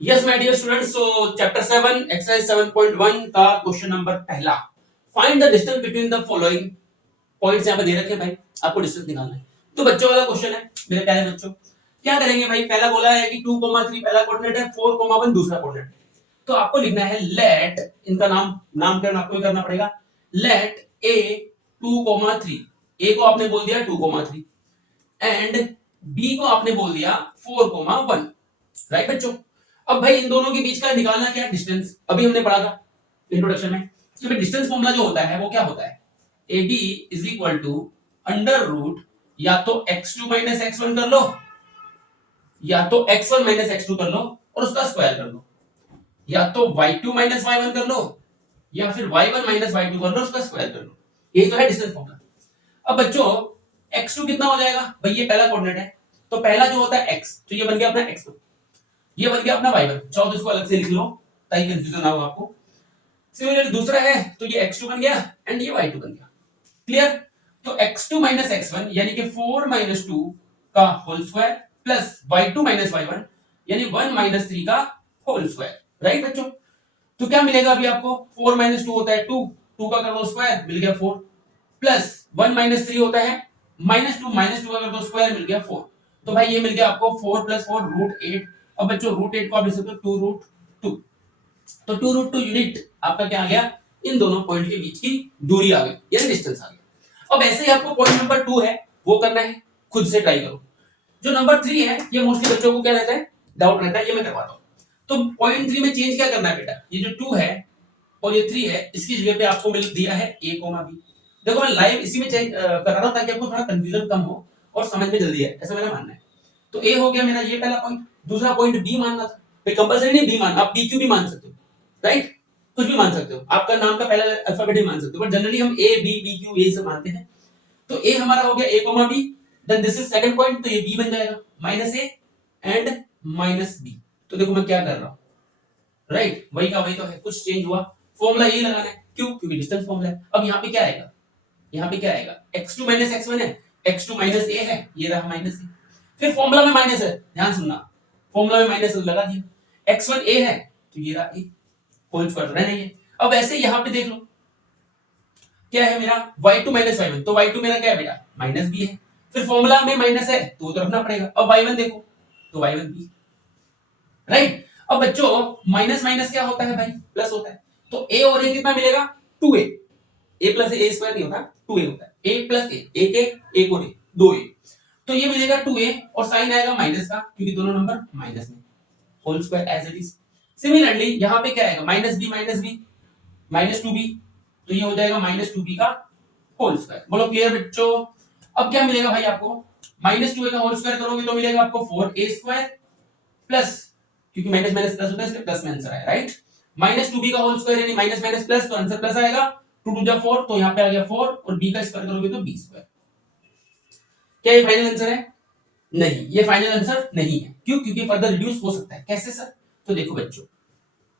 Yes my dear students, so chapter 7 exercise 7.1 का question number पहला, find the distance between the following points. यहाँ पे दे रखे हैं भाई, आपको डिस्टेंस निकालना है। तो बच्चों वाला क्वेश्चन है मेरे प्यारे बच्चों। क्या करेंगे भाई, पहला बोला है कि 2,3 पहला कोऑर्डिनेट है, 4,1 दूसरा कोऑर्डिनेट है। तो आपको लिखना है लेट, इनका नामकरण आपको ही करना पड़ेगा। लेट ए 2,3, ए को आपने बोल दिया 2,3 एंड बी को आपने बोल दिया 4,1, राइट बच्चों। अब भाई इन दोनों के बीच का निकालना क्या है, डिस्टेंस। अभी हमने पढ़ा था इंट्रोडक्शन में कि डिस्टेंस फॉर्मूला जो होता है वो क्या होता है, A B is equal to under root या तो x2 माइनस x1 कर लो, या तो x1 माइनस x2 कर लो और उसका स्क्वायर कर लो, या तो y2 माइनस y1 कर लो, या फिर y1 माइनस y2 कर लो, उसका स्क्वायर कर लो। यही तो है डिस्टेंस फॉर्मूला। अब बच्चों x2 कितना हो जाएगा भाई, ये पहला कोऑर्डिनेट है तो पहला जो होता है x, तो ये बन गया अपना x1, ये बन गया अपना y1। चाहो तो इसको अलग से लिख लो ताकि कंफ्यूजन ना हो आपको। सिमिलरली दूसरा है तो ये x2 बन गया एंड ये y2 बन गया। क्लियर। तो x2 माइनस x1 यानी कि 4 माइनस 2 का whole square plus y2 minus y1 यानी 1 माइनस 3 का होल स्क्वायर, राइट बच्चों। तो क्या मिलेगा अभी आपको, 4 माइनस 2 होता है 2, 2 का कर दो स्क्वायर मिल गया 4, प्लस 1 माइनस 3 होता है माइनस 2 का कर दो स्क्वायर मिल गया 4। तो भाई ये मिल गया आपको 4 प्लस 4 रूट 8। अब बच्चों रूट 8 को आप लिख सकते हो 2 रूट 2, तो 2 रूट 2 यूनिट आपका क्या आ गया, इन दोनों पॉइंट के बीच की दूरी आ गई, यानी डिस्टेंस आ गया। अब ऐसे ही आपको पॉइंट नंबर 2 है वो करना है, खुद से ट्राई करो। जो नंबर 3 है ये मोस्टली बच्चों को क्या रहता है, डाउट रहता है, ये मैं करवाता हूं। तो पॉइंट 3 में चेंज क्या करना है बेटा, ये जो 2 है और ये 3 है इसकी जगह पे आपको मिल दिया है a, b। देखो मैं लाइव इसी में चेंज कर रहा हूं ताकि आपको थोड़ा कंफ्यूजन कम हो और समझ में जल्दी आए, ऐसा मेरा मानना है। तो a हो गया मेरा ये पहला पॉइंट। दूसरा पॉइंट b मानना था, भाई कंपलसरी नहीं b मानना, आप pq भी मान सकते हो, राइट। कुछ भी मान सकते हो, आपका नाम का पहला अल्फाबेट भी मान सकते हो, बट जनरली हम a b p q यही सब मानते हैं। तो a हमारा हो गया a, b, then this is second point, तो ये b बन जाएगा minus a and minus b। तो देखो मैं क्या कर रहा हूं, राइट, वही का वही तो है, कुछ चेंज हुआ, फॉर्मूला यही लगाना है। क्यों, क्योंकि डिस्टेंस फॉर्मूला है। अब यहाँ पे क्या आएगा, यहाँ पे क्या आएगा, x2 माइनस x1 है, x2 माइनस a है, ये रहा माइनस a। फिर फॉर्मूला में माइनस है, ध्यान सुनना, फॉर्मूला में माइनस लगा दिया, x1 a है तो ये रहा a, होल स्क्वायर तो रहना ही है। अब ऐसे यहाँ पे देख लो क्या है मेरा, y2 माइनस y1, तो y2 मेरा क्या है बेटा माइनस b है, फिर फॉर्मूला में माइनस है तो वो तो रखना पड़ेगा। अब y1 देखो तो y1 b, राइट। अब बच्चों माइनस माइनस क्या होता है भाई, प्लस होता है। तो a और a कितना मिलेगा, 2a, a plus a square नहीं होता, 2a होता है, a प्लस a, एक a एक और a, 2a। तो ये मिलेगा 2a और साइन आएगा माइनस का क्योंकि दोनों नंबर माइनस में, whole square as it is. Similarly यहाँ पे क्या आएगा, माइनस b माइनस 2b, तो ये हो जाएगा माइनस 2b का होल स्क्वायर। बोलो क्लियर बच्चों। अब क्या मिलेगा भाई आपको, माइनस 2a का होल स्क्वायर करोगे तो मिलेगा आपको 4a स्क्वायर प्लस, क्योंकि माइनस माइनस प्लस होता है इसलिए प्लस में आंसर आया, राइट। माइनस 2b का होल स्क्वायर यानी माइनस माइनस प्लस, तो आंसर प्लस आएगा। 2 टू जा 4 तो यहाँ पे आ गया 4 और b का स्क्वायर करोगे तो b स्क्वायर। क्या ये फाइनल आंसर है, नहीं ये फाइनल आंसर नहीं है। क्यों, क्योंकि फर्दर रिड्यूस हो सकता है। कैसे सर, तो देखो बच्चों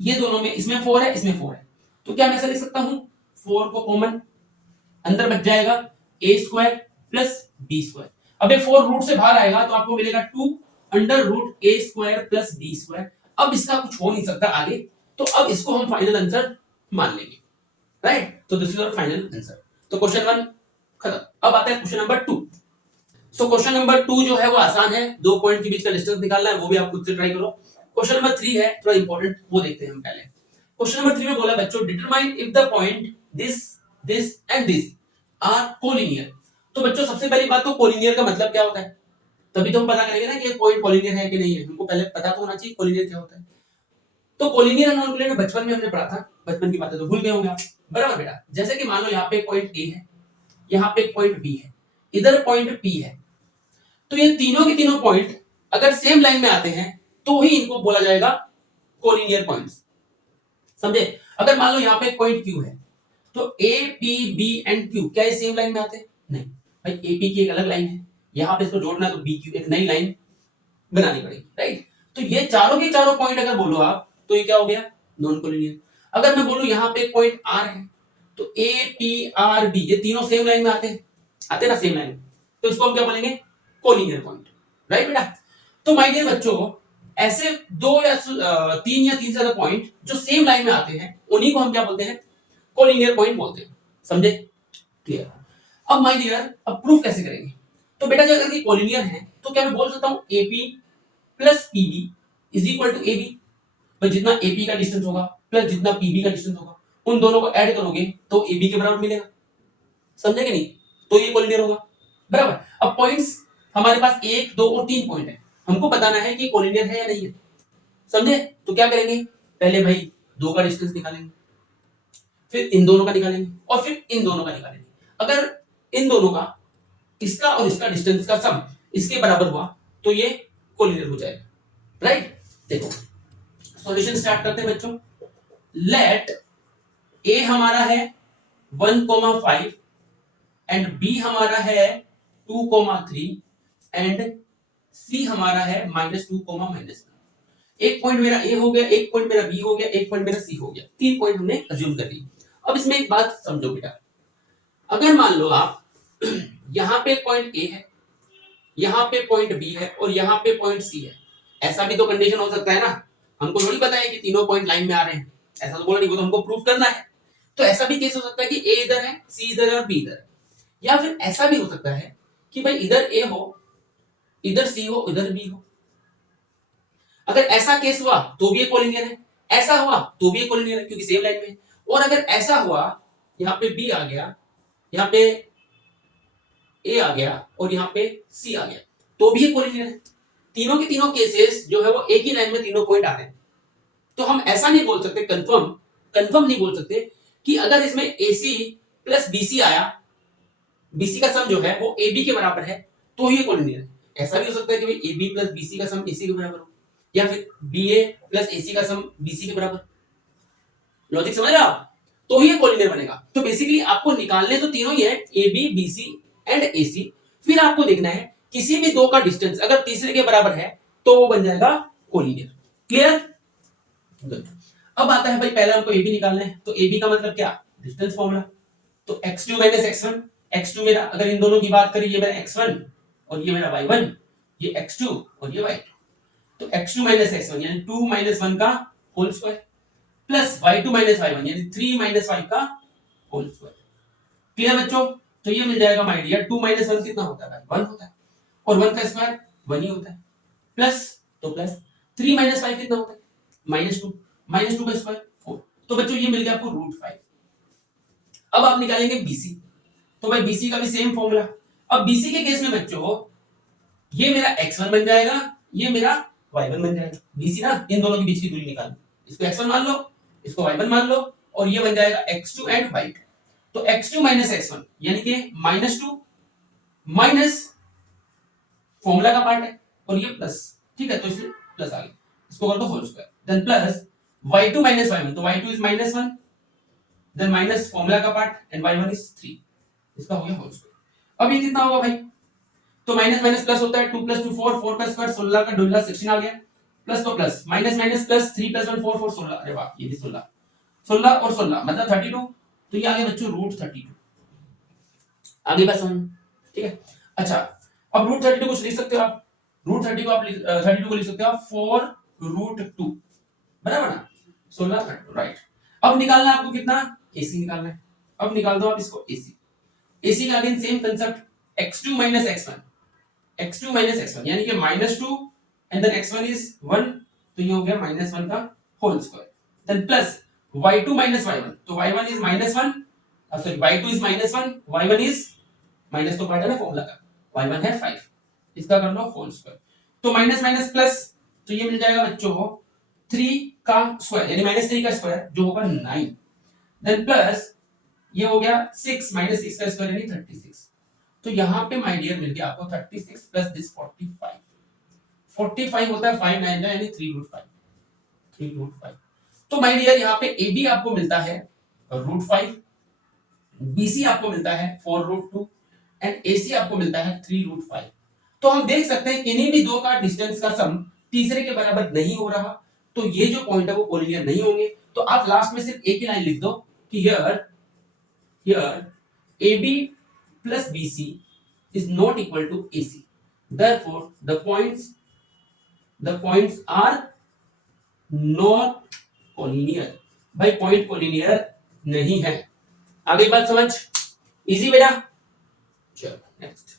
ये दोनों में, इसमें 4 है इसमें 4 है, तो क्या मैं ऐसा लिख सकता हूं, 4 को कॉमन अंदर बच जाएगा a square plus b square. अब ये 4 रूट से बाहर आएगा तो आपको मिलेगा 2 under root a square plus b square. अब इसका कुछ हो नहीं सकता आगे, तो अब इसको हम फाइनल आंसर मान लेंगे, राइट। तो this is our final answer. तो क्वेश्चन 1 खत्म। अब आता है question number 2। So question number 2 जो है वो आसान है, दो पॉइंट के बीच का डिस्टेंस निकालना है, वो भी आप खुद से ट्राई करो। क्वेश्चन नंबर 3 है थोड़ा इंपॉर्टेंट, वो देखते हैं हम पहले। क्वेश्चन नंबर 3 में बोला बच्चों determine if the point this this and this are collinear. तो बच्चों सबसे पहली बात तो कोलिनियर का मतलब क्या होता है, तभी तो हम पता करेंगे ना कि ये पॉइंट कोलिनियर है कि नहीं है, हमको पहले पता तो होना चाहिए कोलिनियर क्या होता है। तो कोलिनियर और नॉन कोलिनियर बचपन में हमने पढ़ा था, बचपन की बातें तो भूल गए होंगे आप, बराबर बेटा। जैसे कि मान लो यहाँ पे एक पॉइंट ए है, यहाँ पे एक पॉइंट बी है, इधर पॉइंट पी है, तो ये तीनों के तीनों पॉइंट अगर सेम लाइन में आते हैं तो ही इनको बोला जाएगा कोलिनियर पॉइंट्स, समझे। अगर मान लो यहाँ पे एक पॉइंट क्यू है, तो A P B and Q क्या ये सेम लाइन में आते हैं, नहीं भाई, ए पी की एक अलग लाइन है, यहाँ पे इसको जोड़ना तो बी क्यू एक नई लाइन बनानी पड़ेगी, राइट। तो ये चारों के चारों पॉइंट अगर बोलो आप तो ये क्या हो गया, नॉन कोलिनियर। अगर मैं बोलूं यहाँ पे एक पॉइंट आर है, तो ए पी आर बी ये तीनों सेम लाइन में आते ना सेम लाइन, तो इसको हम क्या बोलेंगे, कोलिनियर पॉइंट, राइट बेटा। तो माय डियर बच्चों ऐसे दो या तीन या तीन से ज्यादा पॉइंट जो सेम लाइन में आते हैं उन्हीं को हम क्या बोलते हैं, कोलिनियर पॉइंट बोलते हैं। समझे? क्लियर? अब माय डियर, अब प्रूफ कैसे करेंगे? तो बेटा जब अगर ये कोलिनियर है तो क्या मैं बोल सकता हूं AP plus PB is equal to AB। तो जितना AP का डिस्टेंस होगा प्लस जितना PB का डिस्टेंस होगा उन दोनों को ऐड करोगे तो AB के बराबर मिलेगा। समझे कि नहीं? तो ये कोलिनियर होगा। बराबर। अब पॉइंट्स हमारे पास 1 2 और 3 पॉइंट है, हमको बताना है कि कोलिनियर है या नहीं है। समझे? तो क्या करेंगे, पहले भाई दो का डिस्टेंस निकालेंगे, फिर इन दोनों का निकालेंगे और फिर इन दोनों का निकालेंगे। अगर इन दोनों का, इसका और इसका डिस्टेंस का सम इसके बराबर हुआ तो ये कोलिनियर हो जाएगा। राइट? देखो सॉल्यूशन स्टार्ट करते हैं बच्चों। लेट ए हमारा है 1,5 एंड बी हमारा है 2,3 एंड सी हमारा है -2, एक पॉइंट मेरा ए हो गया, एक पॉइंट मेरा बी हो गया, एक पॉइंट मेरा सी हो गया, तीन पॉइंट हमने अज्यूम कर लिए। अब इसमें एक बात समझो बेटा, अगर मान लो आप यहां पे पॉइंट ए है, यहां पे पॉइंट बी है और यहां पे पॉइंट सी है, ऐसा भी तो कंडीशन हो सकता है ना। हमको थोड़ी पता है कि तीनों पॉइंट लाइन में आ रहे हैं, ऐसा तो बोला नहीं, वो तो हमको प्रूफ करना है। तो ऐसा भी केस हो सकता है कि ए इधर है, सी इधर है और बी इधर है। या फिर ऐसा भी हो सकता है कि भाई इधर ए हो, इधर सी हो, इधर बी हो। अगर ऐसा केस हुआ तो भी ये कोलिनियर है, ऐसा हुआ तो भी ये कोलिनियर है क्योंकि सेम लाइन में है। और अगर ऐसा हुआ, यहाँ पे बी आ गया, यहाँ पे ए आ गया और यहाँ पे सी आ गया, तो भी ये कोलिनियर है। तीनों के तीनों केसेस जो है वो एक ही लाइन में तीनों पॉइंट आ रहे हैं। तो हम ऐसा नहीं बोल सकते, कंफर्म नहीं बोल सकते कि अगर इसमें AC प्लस BC आया, BC का सम जो है वो AB के बराबर है तो ये कोलिनियर है। ऐसा भी हो सकता है कि भाई AB प्लस BC का सम AC के बराबर हो, या फिर BA प्लस AC का सम BC के बराबर। लॉजिक समझ रहे हो आप? तो ये कोलिनियर बनेगा। तो बेसिकली आपको निकालने तो तीनों ही है, AB BC एंड AC। फिर आपको देखना है किसी भी दो का डिस्टेंस अगर तीसरे के बराबर है तो वो बन जाएगा कोलिनियर। क्लियर? गुड। अब आता है भाई पहले हमको AB निकालना है, तो AB का मतलब क्या, डिस्टेंस फॉर्मूला। तो x2 माइनस x1, x2 मेरा, अगर इन दोनों की बात करें, ये मेरा x1 और ये मेरा y1, ये x2 और ये y2। तो x2 माइनस x1 यानी 2 माइनस 1 का whole square plus y2 minus y1 यानी 3 माइनस 5 का होल स्क्वायर। क्लियर बच्चों? तो ये मिल जाएगा माय डियर, 2 माइनस 1 कितना होता है भाई, 1 होता है, और 1 का स्क्वायर 1 ही होता है, प्लस तो प्लस 3 माइनस 5 कितना होता है, -2, -2 का स्क्वायर 4। तो बच्चों ये मिल गया आपको √5। अब आप निकालेंगे BC, तो भाई BC का भी सेम फॉर्मूला। अब BC के केस में बच्चों ये मेरा x1 बन जाएगा, ये मेरा y1 बन जाएगा। BC ना, इन दोनों के बीच की दूरी निकालो, इसको x1 मान लो, इसको y1 मान लो, और ये बन जाएगा x2 एंड y2। तो x2 माइनस x1 यानी कि -2 माइनस फॉर्मूला का पार्ट है और ये प्लस, ठीक है, तो इसलिए प्लस आ गया, इसको कर दो whole square, then plus y2 minus y1, तो y2 is -1, then minus formula का पार्ट एंड y1 इज 3, इसका हो गया होल स्क्वायर। अब ये कितना होगा भाई, तो माइनस माइनस प्लस होता है, 2 + 2 4, 4 का स्क्वायर 16 का डुल्ला 16 आ गया, प्लस तो प्लस, माइनस माइनस प्लस, 3 + 1 4 4 16, अरे वाह, ये भी 16, 16 और 16 मतलब 32, तो ये आ गया बच्चों √32। आगे बात समझ, ठीक है। अच्छा, अब √32 कुछ लिख सकते हो आप, √30 को आप 32 को लिख सकते हो आप 4√2, बराबर ना, 16 32, राइट। अब निकालना है आपको कितना, AC निकालना है। अब निकाल दो आप इसको AC का again same concept, x2 minus x1, x2 minus x1 यानी कि -2 एंड देन x1 इज 1, तो ये हो गया -1 का whole square, then plus y2 minus y1, तो y1 is -1, sorry y2 is -1, y1 is minus, तो पार्ट है ना फॉर्मूला का, y1 है 5, इसका कर लो होल स्क्वायर, तो माइनस माइनस प्लस, तो ये मिल जाएगा बच्चों को 3 का स्क्वायर यानी -3 का स्क्वायर जो होगा 9, देन प्लस ये हो गया 6 -6 का स्क्वायर यानी 36। तो यहां पे माय डियर मिल गया आपको 36 प्लस दिस 45, 45 होता है 5 9 यानी 3√5, 3√5। तो माय डियर यहां पे AB आपको मिलता है √5, BC आपको मिलता है 4√2 एंड AC आपको मिलता है 3√5। तो हम देख सकते हैं किन्हीं भी दो का डिस्टेंस का सम तीसरे के बराबर नहीं हो रहा, तो ये जो पॉइंट है वो कोलिनियर नहीं होंगे। तो आप लास्ट में सिर्फ एक ही लाइन लिख दो कि here AB plus BC is not equal to AC, therefore the points the points are not collinear. भाई पॉइंट कोलिनियर नहीं है। आगे बात समझ, इजी बेटा। चलो नेक्स्ट।